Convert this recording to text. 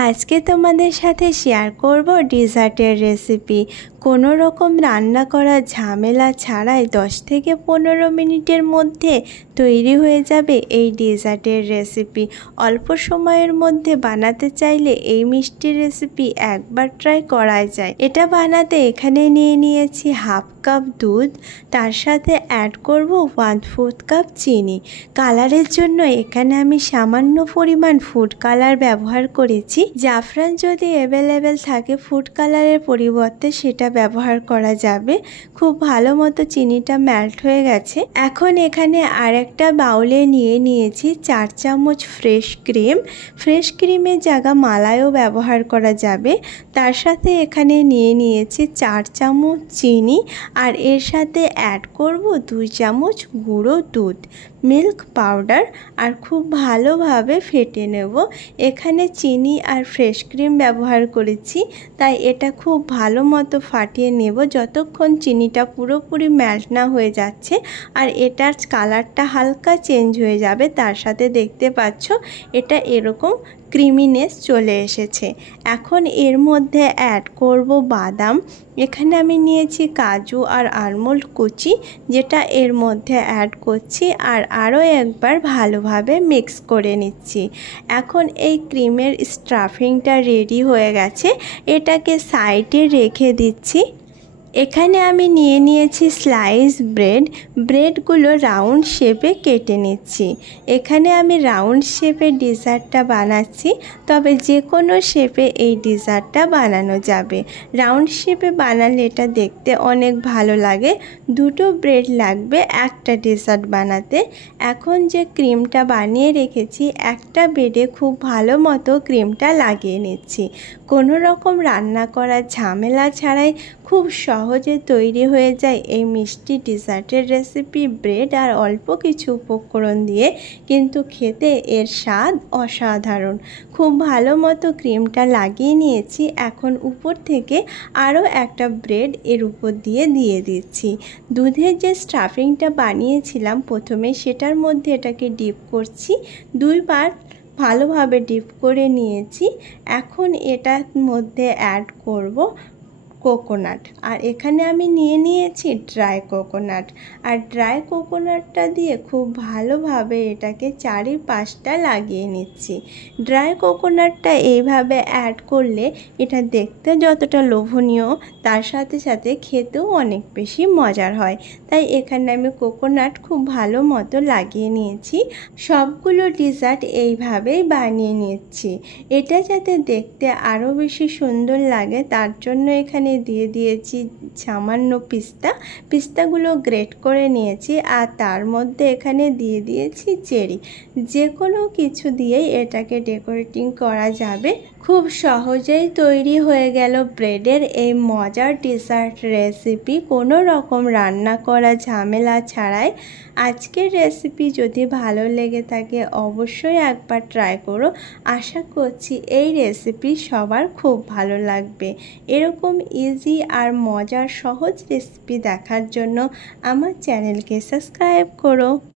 আজকে তোমাদের সাথে শেয়ার করব ডেজার্টের রেসিপি। কোনো রকম রান্না করা ঝামেলা ছাড়াই 10 থেকে 15 মিনিটের মধ্যে তৈরি হয়ে যাবে এই ডেজার্টের রেসিপি। অল্প সময়ের মধ্যে বানাতে চাইলে এই মিষ্টির রেসিপি একবার ট্রাই করাই যায়। এটা বানাতে এখানে নিয়ে নিয়েছি হাফ কাপ দুধ, তার সাথে অ্যাড করব 1/4 কাপ চিনি। কালারের জন্য এখানে আমি সামান্য পরিমাণ ফুড কালার ব্যবহার করেছি। জাফরান যদি অ্যাভেলেবেল থাকে ফুড কালারের পরিবর্তে সেটা ব্যবহার করা যাবে। খুব ভালো মতো চিনিটা মেল্ট হয়ে গেছে। এখন এখানে আরেকটা বাউলে নিয়ে নিয়েছি 4 চামচ ফ্রেশ ক্রিম। ফ্রেশ ক্রিমের জায়গা মালাইও ব্যবহার করা যাবে। তার সাথে এখানে নিয়ে নিয়েছি 4 চামচ চিনি, আর এর সাথে অ্যাড করব 2 চামচ গুঁড়ো দুধ, মিল্ক পাউডার, আর খুব ভালোভাবে ফেটে নেব। এখানে চিনি আর ফ্রেশ ক্রিম ব্যবহার করেছি, তাই এটা খুব ভালো মতো ফাটিয়ে নেব যতক্ষণ চিনিটা পুরোপুরি মেল্ট না হয়ে যাচ্ছে আর এটার কালারটা হালকা চেঞ্জ হয়ে যাবে। তার সাথে দেখতে পাচ্ছ এটা এরকম ক্রিমিনেস চলে এসেছে। এখন এর মধ্যে অ্যাড করব বাদাম। এখানে আমি নিয়েছি কাজু আর আলমন্ড কুচি, যেটা এর মধ্যে অ্যাড করছি আর আরও একবার ভালোভাবে মিক্স করে নিচ্ছি। এখন এই ক্রিমের স্টাফিংটা রেডি হয়ে গেছে, এটাকে সাইডে রেখে দিচ্ছি। এখানে আমি নিয়ে নিয়েছি স্লাইস ব্রেড। ব্রেডগুলো রাউন্ড শেপে কেটে নিচ্ছি। এখানে আমি রাউন্ড শেপে ডেজার্টটা বানাচ্ছি, তবে যে কোনো শেপে এই ডেজার্টটা বানানো যাবে। রাউন্ড শেপে বানালে এটা দেখতে অনেক ভালো লাগে। দুটো ব্রেড লাগবে একটা ডেজার্ট বানাতে। এখন যে ক্রিমটা বানিয়ে রেখেছি একটা ব্রেডে খুব ভালো মতো ক্রিমটা লাগিয়ে নিচ্ছি। কোনো রকম রান্না করার ঝামেলা ছাড়াই খুব সহজে তৈরি হয়ে যায় এই মিষ্টি ডেজার্টের রেসিপি। ব্রেড আর অল্প কিছু উপকরণ দিয়ে, কিন্তু খেতে এর স্বাদ অসাধারণ। খুব ভালো মতো ক্রিমটা লাগিয়ে নিয়েছি। এখন উপর থেকে আরও একটা ব্রেড এর উপর দিয়ে দিচ্ছি। দুধের যে স্টাফিংটা বানিয়েছিলাম প্রথমে, সেটার মধ্যে এটাকে ডিপ করছি। 2 বার ভালোভাবে ডিপ করে নিয়েছি। এখন এটার মধ্যে অ্যাড করব কোকোনাট, আর এখানে আমি নিয়ে নিয়েছি ড্রাই কোকোনাট। আর ড্রাই কোকোনাটটা দিয়ে খুব ভালোভাবে এটাকে চারিপাশটা লাগিয়ে নিচ্ছি। ড্রাই কোকোনাটটা এইভাবে অ্যাড করলে এটা দেখতে যতটা লোভনীয়, তার সাথে সাথে খেতেও অনেক বেশি মজার হয়। তাই এখানে আমি কোকোনাট খুব ভালো মতো লাগিয়ে নিয়েছি। সবগুলো ডেজার্ট এইভাবেই বানিয়ে নিচ্ছি। এটা যাতে দেখতে আরও বেশি সুন্দর লাগে তার জন্য এখানে দিয়ে দিয়েছি সামান্য পিস্তাগুলো গ্রেট করে নিয়েছি, আর তার মধ্যে এখানে দিয়ে দিয়েছি চেরি। যে কোনো কিছু দিয়েই এটাকে ডেকোরেটিং করা যাবে। খুব সহজেই তৈরি হয়ে গেল ব্রেডের এই মজার ডেজার্ট রেসিপি, কোনো রকম রান্না করা ঝামেলা ছাড়াই। আজকের রেসিপি যদি ভালো লেগে থাকে অবশ্যই একবার ট্রাই করো। আশা করছি এই রেসিপি সবার খুব ভালো লাগবে। এরকম ইজি আর মজার সহজ রেসিপি দেখার জন্য আমার চ্যানেলকে সাবস্ক্রাইব করো।